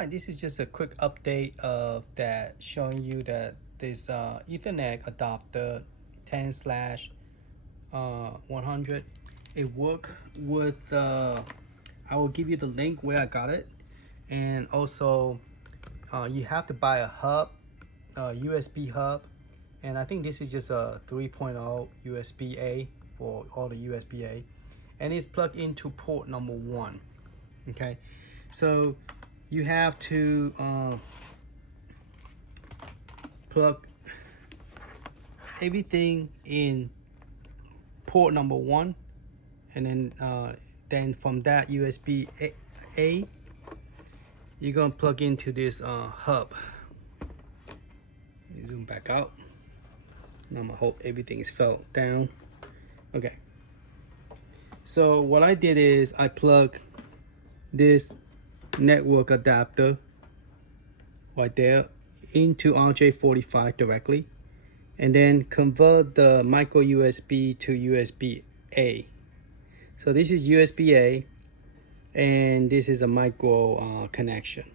Hi, this is just a quick update of that showing you that this Ethernet adapter 10 slash 100 it work with I will give you the link where I got it, and also you have to buy a hub, USB hub, and I think this is just a 3.0 USB A for all the USB A, and it's plugged into port number 1. Okay, so you have to plug everything in port number 1, and then from that USB A you're gonna plug into this hub. Let me zoom back out. Now I hope everything is fell down. Okay, so what I did is I plug this network adapter right there into RJ45 directly, and then convert the micro USB to USB A. So this is USB A, and this is a micro connection.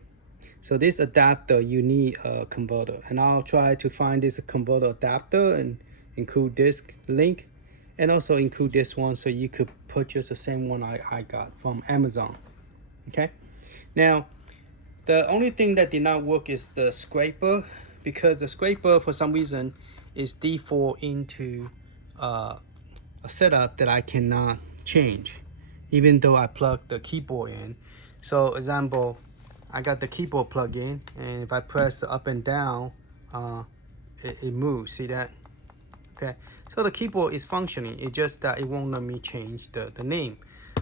So this adapter, you need a converter, and I'll try to find this converter adapter and include this link, and also include this one so you could purchase the same one I got from Amazon. Okay, now the only thing that did not work is the scraper, because the scraper for some reason is default into a setup that I cannot change even though I plugged the keyboard in. So example, I got the keyboard plug in, and if I press the up and down, it moves. See that? Okay, so the keyboard is functioning, it's just that it won't let me change the name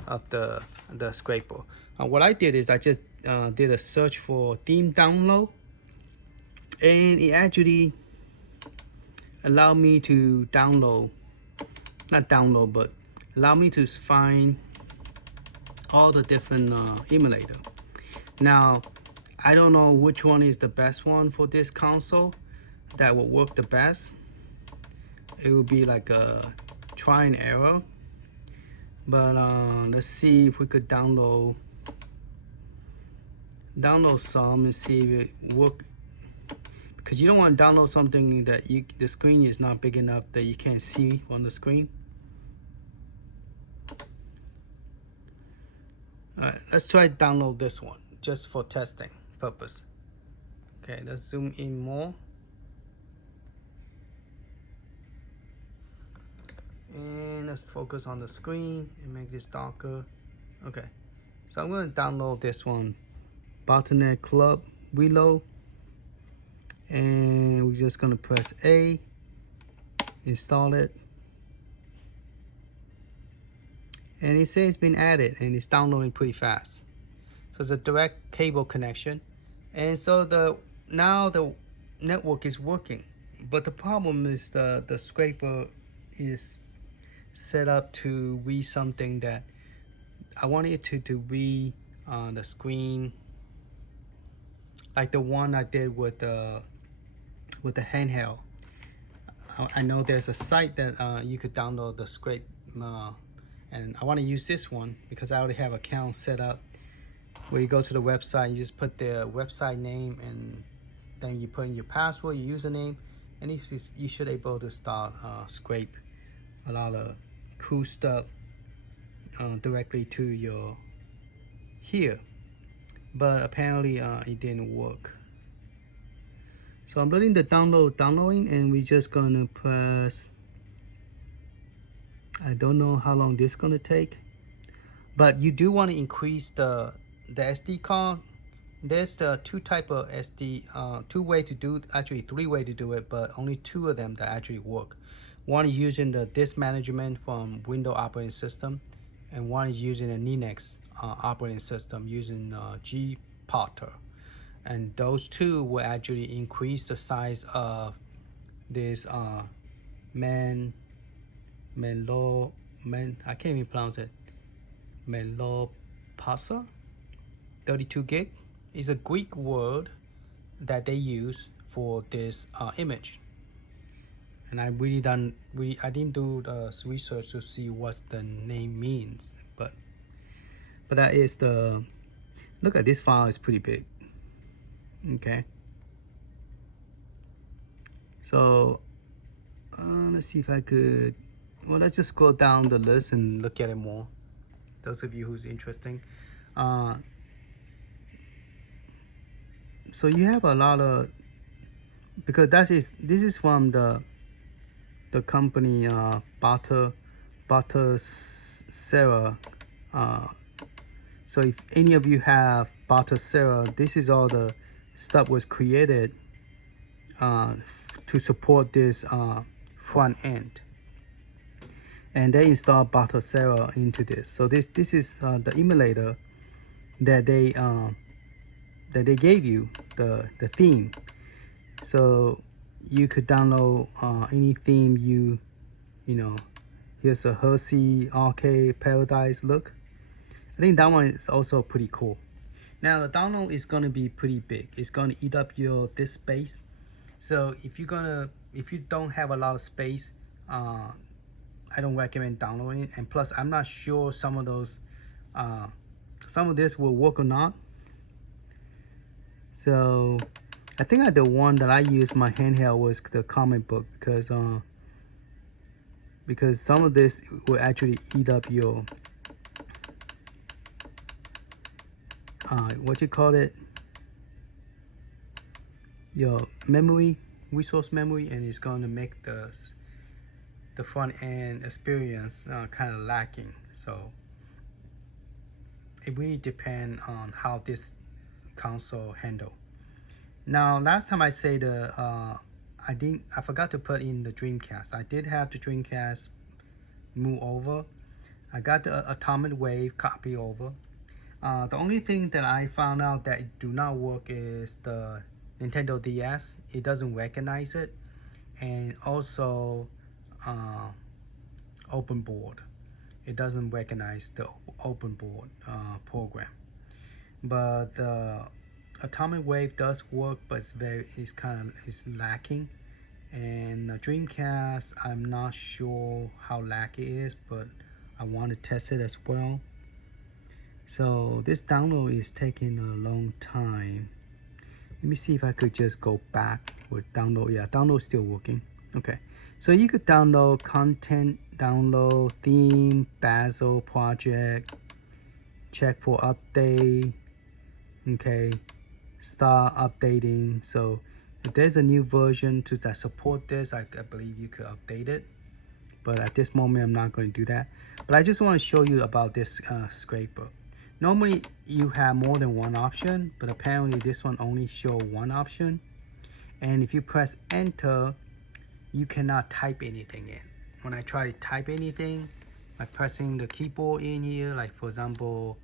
of the scraper. What I did is I just did a search for theme download, and it actually allowed me to download, not download, but allow me to find all the different emulator. Now I don't know which one is the best one for this console that will work the best. It will be like a try and error, but let's see if we could download some and see if it work, because you don't want to download something that the screen is not big enough that you can't see on the screen. Alright, let's try to download this one just for testing purpose. Okay, let's zoom in more. And let's focus on the screen and make this darker. Okay, so I'm going to download this one, Bottleneck Club Reload, and we're just going to press A, install it, and it says it's been added, and it's downloading pretty fast. So it's a direct cable connection, and so now the network is working. But the problem is the scraper is set up to read something that I want it to read the screen, like the one I did with the handheld. I know there's a site that you could download the scrape, and I want to use this one because I already have an account set up where you go to the website, you just put the website name, and then you put in your password, your username, and you should be able to start scrape a lot of cool stuff directly to your here. But apparently it didn't work. So I'm letting the downloading, and we're just gonna press, I don't know how long this is gonna take, but you do want to increase the SD card. There's the two type of SD, two-way to do, actually three-way to do it, but only two of them that actually work. One is using the disk management from Windows operating system, and one is using a Linux operating system using G-Potter. And those two will actually increase the size of this I can't even pronounce it, Melopasa 32 gig is a Greek word that they use for this image. And I didn't do the research to see what the name means, but that is the, look at this file, is pretty big. Okay. So let's see if I could. Well, let's just go down the list and look at it more. Those of you who's interesting. So you have a lot of, because this is from the company Butter Sarah. So if any of you have Butter Sarah, this is all the stuff was created to support this front end, and they installed Butter Sarah into this. So this is the emulator that they gave you, the theme. So you could download any theme you know. Here's a Hersey Arcade Paradise look. I think that one is also pretty cool. Now the download is gonna be pretty big. It's gonna eat up your disk space. So if you don't have a lot of space, I don't recommend downloading it. And plus, I'm not sure some of this will work or not. So I think the one that I used my handheld was the comic book, because some of this will actually eat up your what you call it, your memory, resource memory, and it's going to make the front end experience kind of lacking. So it really depends on how this console handle. Now last time I say I forgot to put in the Dreamcast. I did have the Dreamcast move over. I got the Atomiswave copy over. The only thing that I found out that do not work is the Nintendo DS. It doesn't recognize it, and also OpenBor. It doesn't recognize the OpenBor program. But the Atomiswave does work, but it's lacking. And the Dreamcast, I'm not sure how laggy it is, but I want to test it as well. So this download is taking a long time. Let me see if I could just go back with download. Yeah, download still working. Okay, so you could download content, download theme, Basil project, check for update. Okay, start updating. So if there's a new version that support this, I believe you could update it. But at this moment, I'm not going to do that. But I just want to show you about this scraper. Normally, you have more than one option, but apparently this one only shows one option. And if you press enter, you cannot type anything in. When I try to type anything, by pressing the keyboard in here, like for example,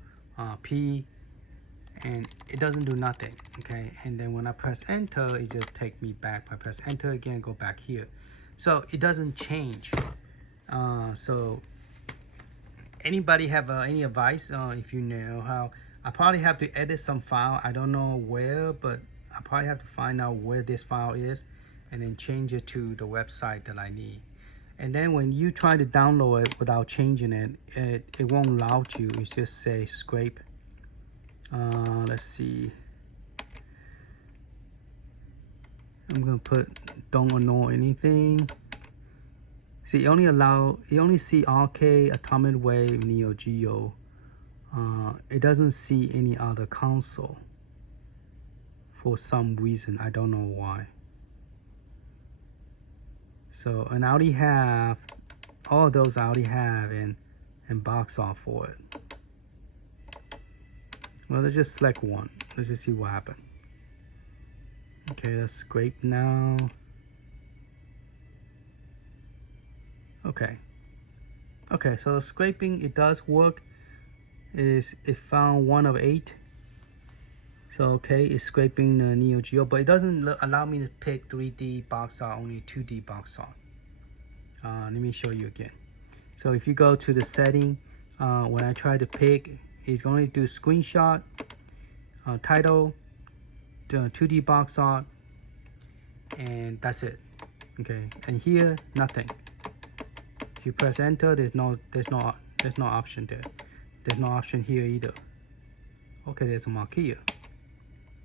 P, and it doesn't do nothing, okay? And then when I press enter, it just takes me back. I press enter again, go back here. So it doesn't change. So anybody have any advice if you know how? I probably have to edit some file. I don't know where, but I probably have to find out where this file is and then change it to the website that I need. And then when you try to download it without changing it, it won't allow you. It just say scrape. Let's see. I'm gonna put don't ignore anything. See, it only see Arcade, Atomiswave, Neo Geo. It doesn't see any other console for some reason. I don't know why. So, and I already have all of those. I already have and box off for it. Well, let's just select one. Let's just see what happens. Okay, let's scrape now. Okay, so the scraping, it does work. It found 1 of 8. So okay, it's scraping the Neo Geo, but it doesn't allow me to pick 3D box art, only 2D box art. Let me show you again. So if you go to the setting, when I try to pick, it's going to do screenshot, title, 2D box art, and that's it. Okay, and here nothing. If you press enter, there's no option there. There's no option here either. Okay, there's a mark here.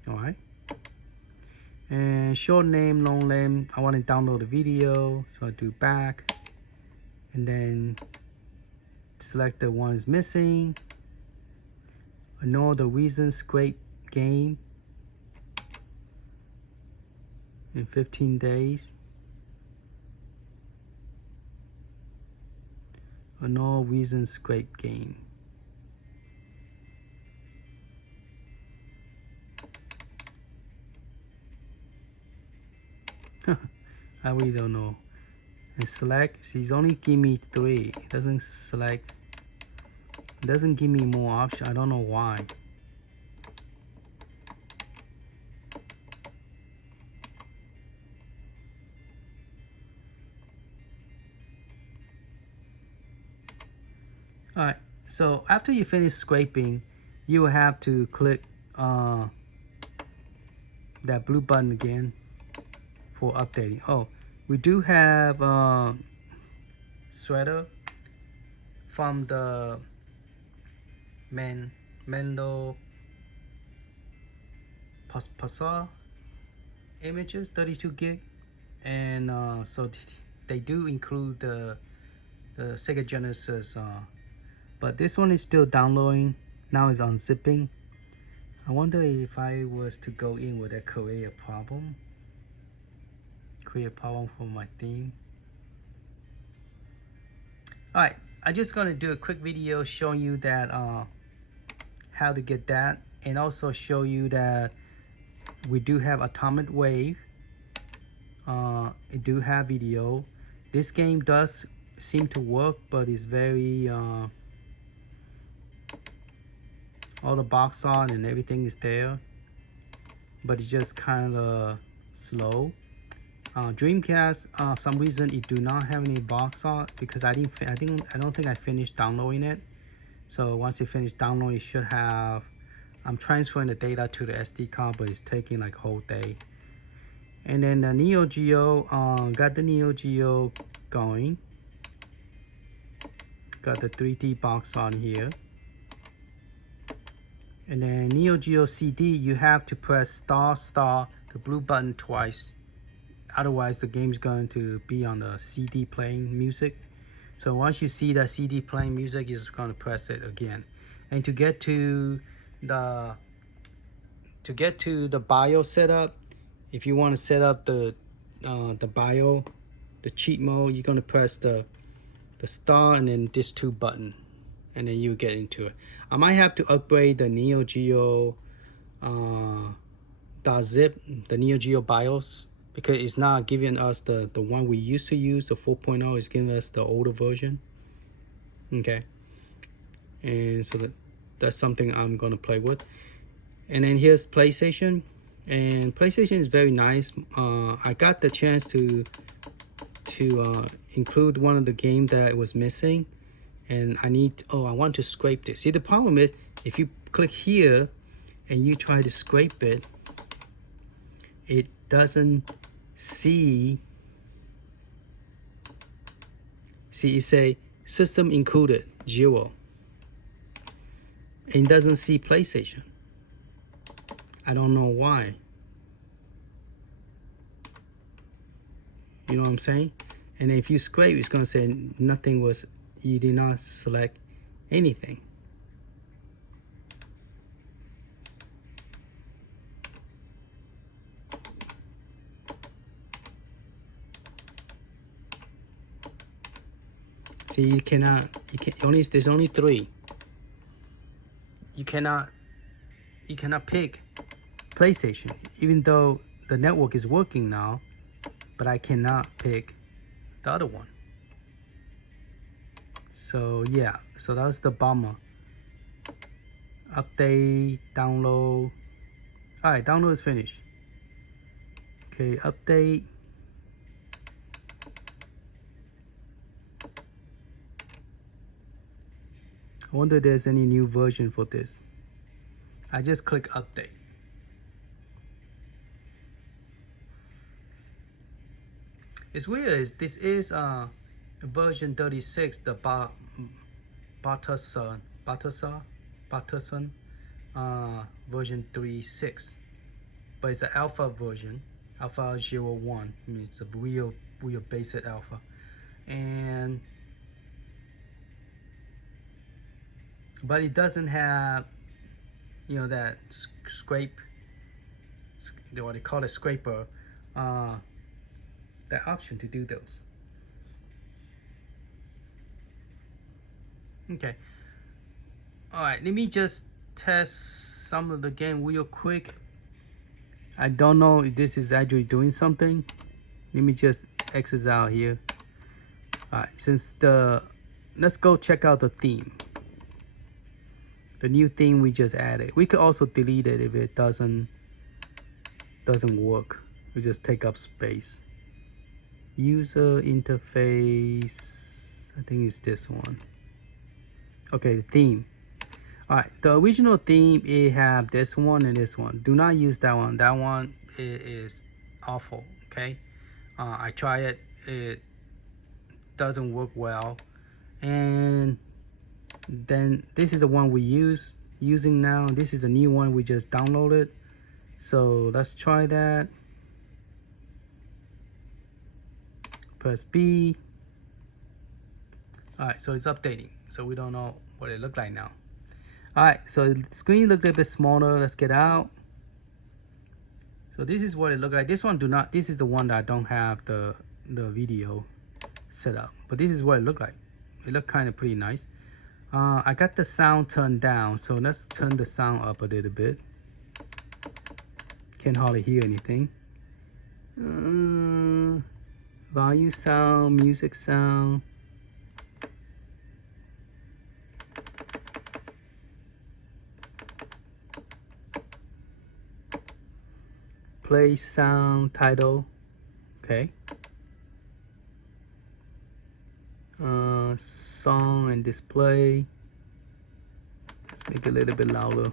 All right. And short name, long name, I want to download the video, so I do back, and then select the one is missing. Ignore the reason scrape game in 15 days. Ignore reason scrape game. I really don't know. And select, see, it's only give me 3. It doesn't select, it doesn't give me more options. I don't know why. Alright, so after you finish scraping, you will have to click that blue button again for updating. Oh, we do have sweater from the Mendo Pasa images, 32 gig, and so they do include the Sega Genesis, but this one is still downloading. Now it's unzipping. I wonder if I was to go in, would that create a problem? Create a problem for my theme. Alright, I'm just gonna do a quick video showing you that how to get that, and also show you that we do have Atomiswave. It do have video. This game does seem to work, but it's very all the box art and everything is there, but it's just kind of slow. Dreamcast, some reason it do not have any box art, because I don't think I finished downloading it. So once you finish downloading, it should have. I'm transferring the data to the SD card, but it's taking like a whole day. And then the Neo Geo, got the Neo Geo going. Got the 3D box on here. And then Neo Geo CD, you have to press star the blue button twice. Otherwise, the game's going to be on the CD playing music. So once you see that CD playing music, you're just going to press it again. And to get to the bio setup, if you want to set up the bio, the cheat mode, you're going to press the star and then this 2 button, and then you get into it. I might have to upgrade the Neo Geo .zip, the Neo Geo BIOS, because it's not giving us the one we used to use, the 4.0. It's giving us the older version. Okay, and so that's something I'm gonna play with. And then here's PlayStation, and PlayStation is very nice. I got the chance to include one of the games that was missing, and I want to scrape this. See, the problem is if you click here and you try to scrape it, it doesn't see it say system included 0. It doesn't see PlayStation. I don't know why. You know what I'm saying? And if you scrape, it's gonna say nothing was, you did not select anything. See, there's only 3. You cannot pick PlayStation, even though the network is working now, but I cannot pick the other one. So yeah, so that's the bummer. Update, download. Alright, download is finished. Okay, update. I wonder if there's any new version for this. I just click update. It's weird. This is version 36, the Batterson version 3.6, but it's the alpha version. alpha 01. I mean, it's a real basic alpha. And but it doesn't have, you know, that scrape, what they call it, scraper, that option to do those. Okay. All right, let me just test some of the game real quick. I don't know if this is actually doing something. Let me just exit out here. All right, let's go check out the theme. The new theme we just added. We could also delete it if it doesn't work. We just take up space. User interface, I think it's this one. Okay, the theme. All right, the original theme, it have this one and this one. Do not use that one. That one is awful. Okay, I try it. It doesn't work well. And then this is the one we using now. This is a new one we just downloaded. So let's try that. Press B. All right, so it's updating. So we don't know what it look like now. All right, so the screen looked a bit smaller. Let's get out. So this is what it looked like. This one this is the one that I don't have the video set up, but this is what it looked like. It looked kind of pretty nice. I got the sound turned down, so let's turn the sound up a little bit. Can't hardly hear anything. Volume sound, music sound. Play sound title. Okay. Song and display. Let's make it a little bit louder.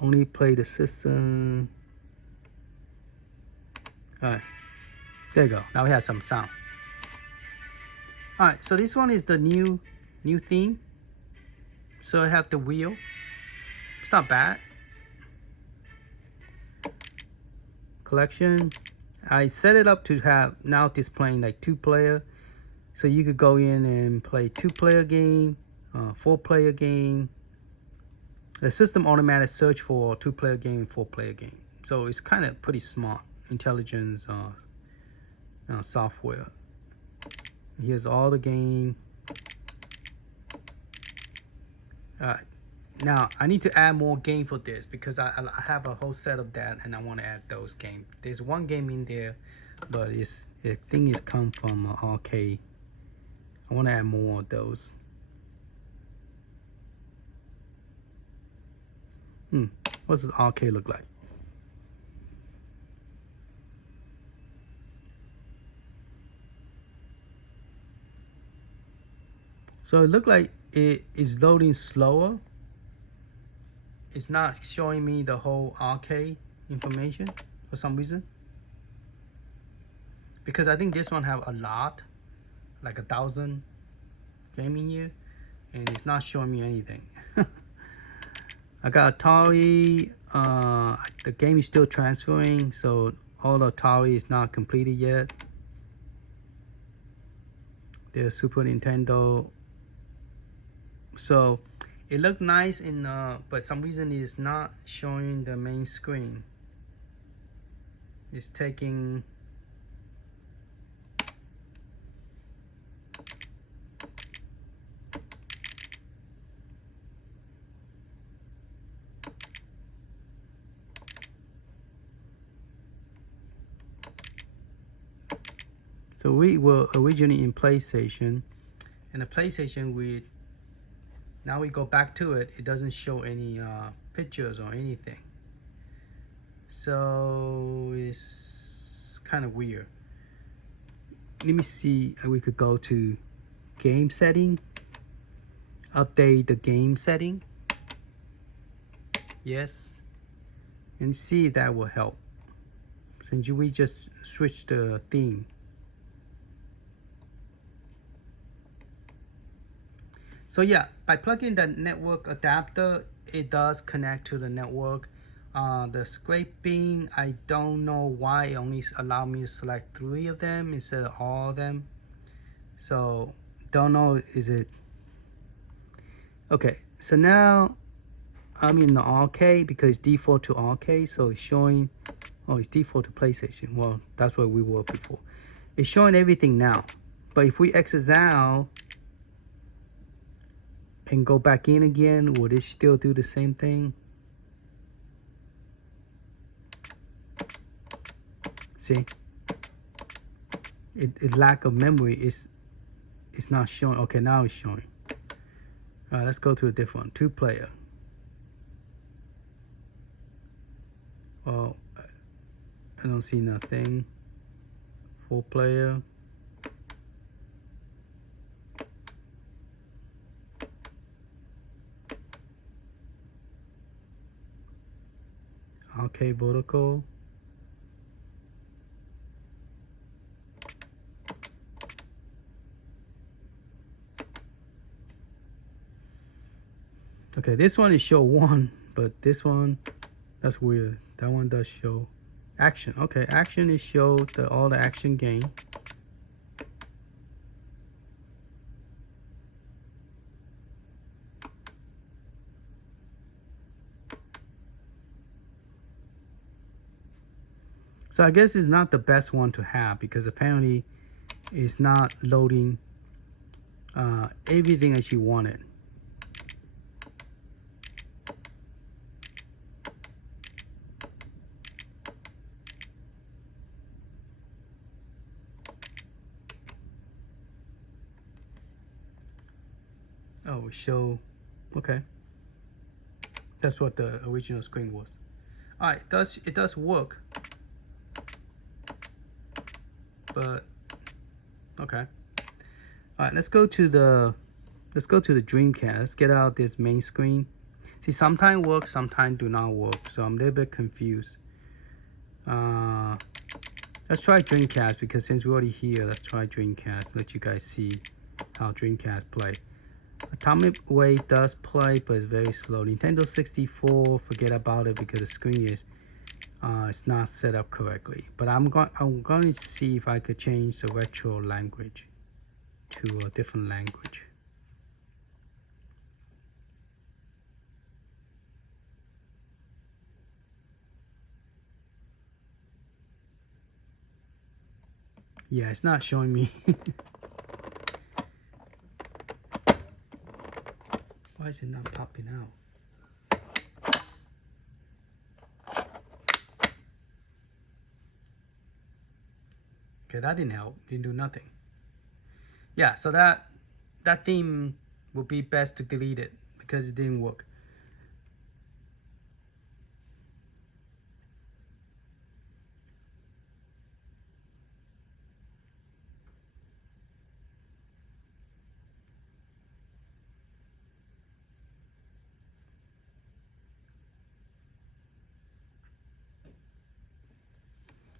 Only play the system. All right, there you go. Now we have some sound. All right, so this one is the new theme. So I have the wheel. It's not bad. Collection. I set it up to have now displaying like 2-player. So you could go in and play 2-player game, 4-player game. The system automatic search for 2-player game and 4-player game. So it's kind of pretty smart, intelligence software. Here's all the game. Now I need to add more game for this because I have a whole set of that and I want to add those games. There's one game in there, but I think it's come from arcade. I want to add more of those. What's the arcade look like? So it looked like it is loading slower. It's not showing me the whole arcade information for some reason. Because I think this one have a lot, like 1,000 game in here, and it's not showing me anything. I got Atari. The game is still transferring, so all the Atari is not completed yet. There's Super Nintendo. So it looked nice in, but some reason it's not showing the main screen. It's taking. So we were originally in PlayStation, and the PlayStation now we go back to it. It doesn't show any pictures or anything. So it's kind of weird. Let me see. We could go to game setting. Update the game setting. Yes, and see if that will help. Since we just switched the theme. So yeah, by plugging the network adapter, it does connect to the network. The scraping, I don't know why it only allowed me to select 3 of them instead of all of them. So don't know, is it okay? So now I'm in the arcade because it's default to arcade, so it's showing, oh, it's default to PlayStation. Well, that's where we were before. It's showing everything now, but if we exit out and go back in again, will it still do the same thing? See, it lack of memory is, it's not showing. Okay, now it's showing. All right, let's go to a different one. 2-player. Well, I don't see nothing. 4-player. Okay, vertical. Okay, this one is show 1, but this one, that's weird. That one does show action. Okay, action is show all the action game. So I guess it's not the best one to have because apparently it's not loading everything as you wanted. Oh, show, okay. That's what the original screen was. All right, it does work, but okay. All right, let's go to the Dreamcast. Let's get out this main screen. See, sometimes work, sometimes do not work. So I'm a little bit confused. Let's try Dreamcast because since we're already here, let's try Dreamcast. Let you guys see how Dreamcast play. Atomicwave does play, but it's very slow. Nintendo 64, forget about it because the screen is it's not set up correctly. But I'm going to see if I could change the retro language to a different language. Yeah, it's not showing me. Why is it not popping out? Okay, that didn't help. Didn't do nothing. Yeah, so that theme would be best to delete it because it didn't work.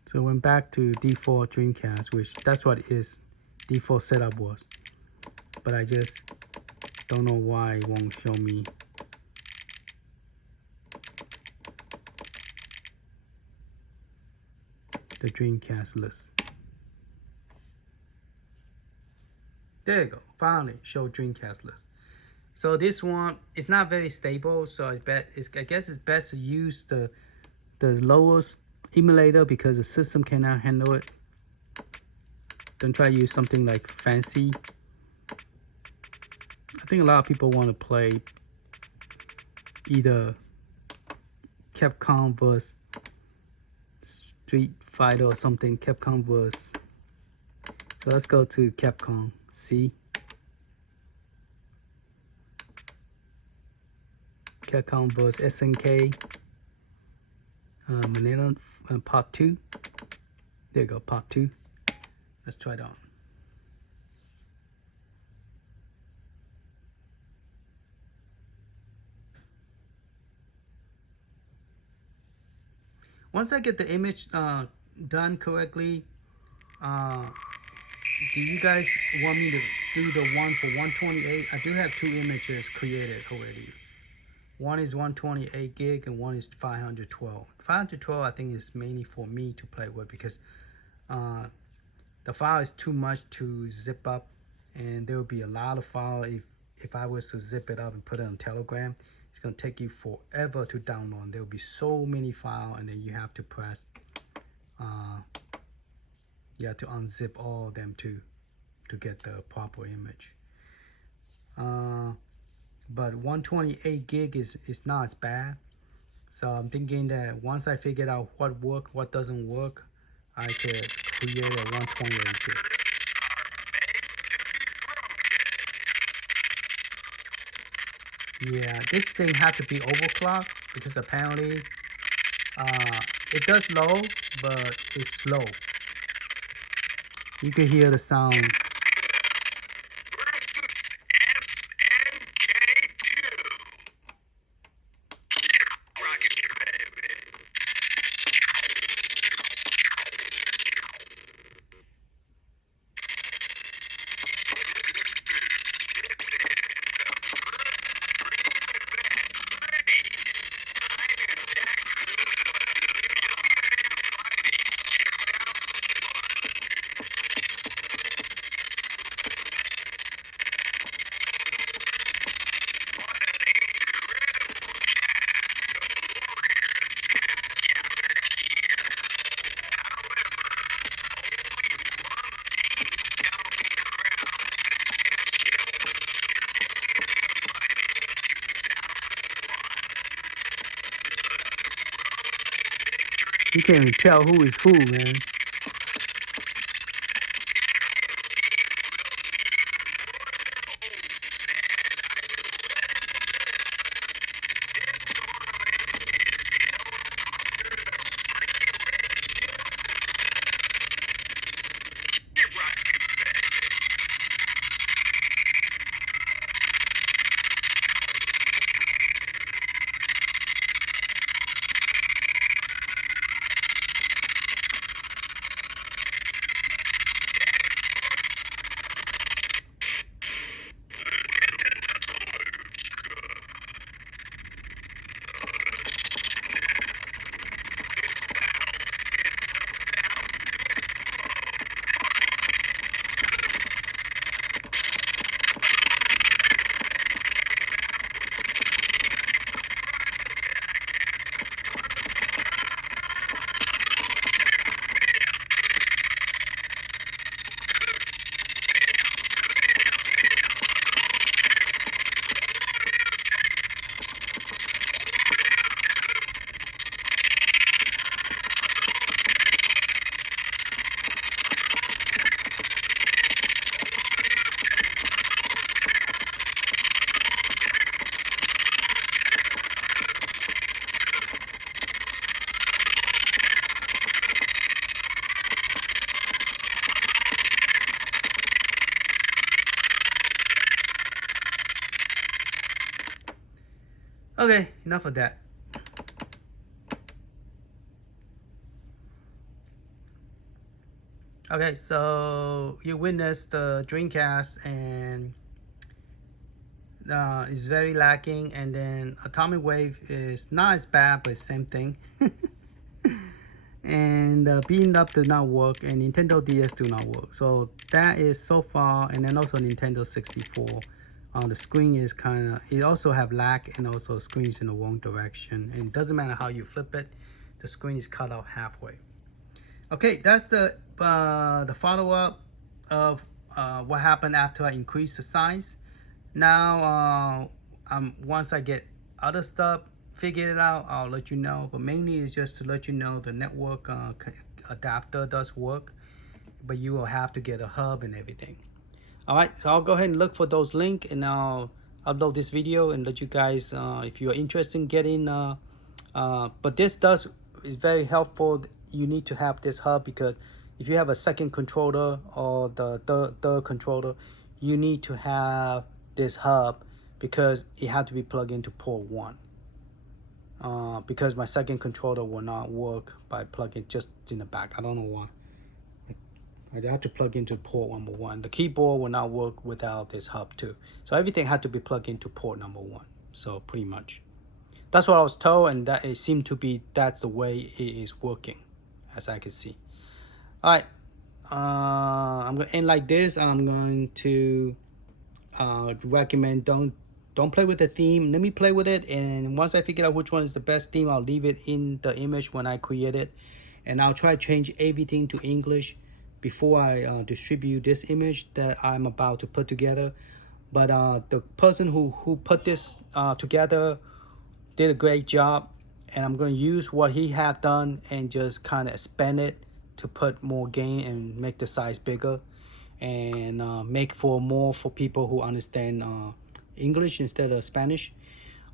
So went back to default Dreamcast, which that's what its default setup was. But I just don't know why it won't show me. The Dreamcast list. There you go. Finally, show Dreamcast list. So this one is not very stable. So I guess it's best to use the lowest emulator because the system cannot handle it. Don't try to use something like fancy. I think a lot of people want to play either Capcom vs Street Fighter or something. Capcom vs. So let's go to Capcom. See, Capcom vs SNK. Millennium Part 2. There you go, Part 2. Let's try it on. Once I get the image done correctly, do you guys want me to do the one for 128? I do have 2 images created already. One is 128 gig and one is 512. 512 I think is mainly for me to play with because the file is too much to zip up, and there will be a lot of file if I was to zip it up and put it on Telegram. It's gonna take you forever to download. There will be so many files, and then you have to press you have to unzip all of them to get the proper image. But 128 gig is not as bad. So I'm thinking that once I figured out what works, what doesn't work, I could create a 128 gig. Yeah, this thing has to be overclocked because apparently it does load, but it's slow. You can hear the sound. You can't even tell who is who, man. Okay, enough of that. Okay, so you witnessed the Dreamcast and is very lacking, and then Atomiswave is not as bad, but same thing. And Beating Up does not work, and Nintendo DS do not work. So that is so far, and then also Nintendo 64. The screen is kind of, it also have lag, and also screen is in the wrong direction. And it doesn't matter how you flip it, the screen is cut out halfway. Okay, that's the follow-up of what happened after I increased the size. Now, once I get other stuff figured it out, I'll let you know. But mainly it's just to let you know the network adapter does work, but you will have to get a hub and everything. All right, so I'll go ahead and look for those links, and I'll upload this video and let you guys, if you're interested in getting, but this is very helpful. You need to have this hub because if you have a second controller or the third controller, you need to have this hub because it had to be plugged into port 1. Because my second controller will not work by plugging just in the back. I don't know why. I have to plug into port number 1. The keyboard will not work without this hub too. So everything had to be plugged into port number 1. So pretty much. That's what I was told, and that it seemed to be that's the way it is working, as I can see. All right, I'm gonna end like this. I'm going to recommend don't play with the theme. Let me play with it, and once I figure out which one is the best theme, I'll leave it in the image when I create it, and I'll try to change everything to English before I distribute this image that I'm about to put together. But the person who put this together did a great job, and I'm going to use what he have done and just kind of expand it to put more gain and make the size bigger, and make for more for people who understand English instead of Spanish.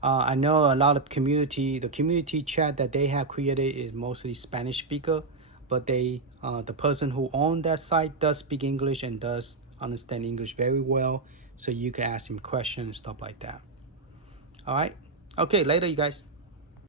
I know a lot of the community chat that they have created is mostly Spanish speaker, but the person who owned that site does speak English and does understand English very well, so you can ask him questions and stuff like that. All right. Okay, later, you guys.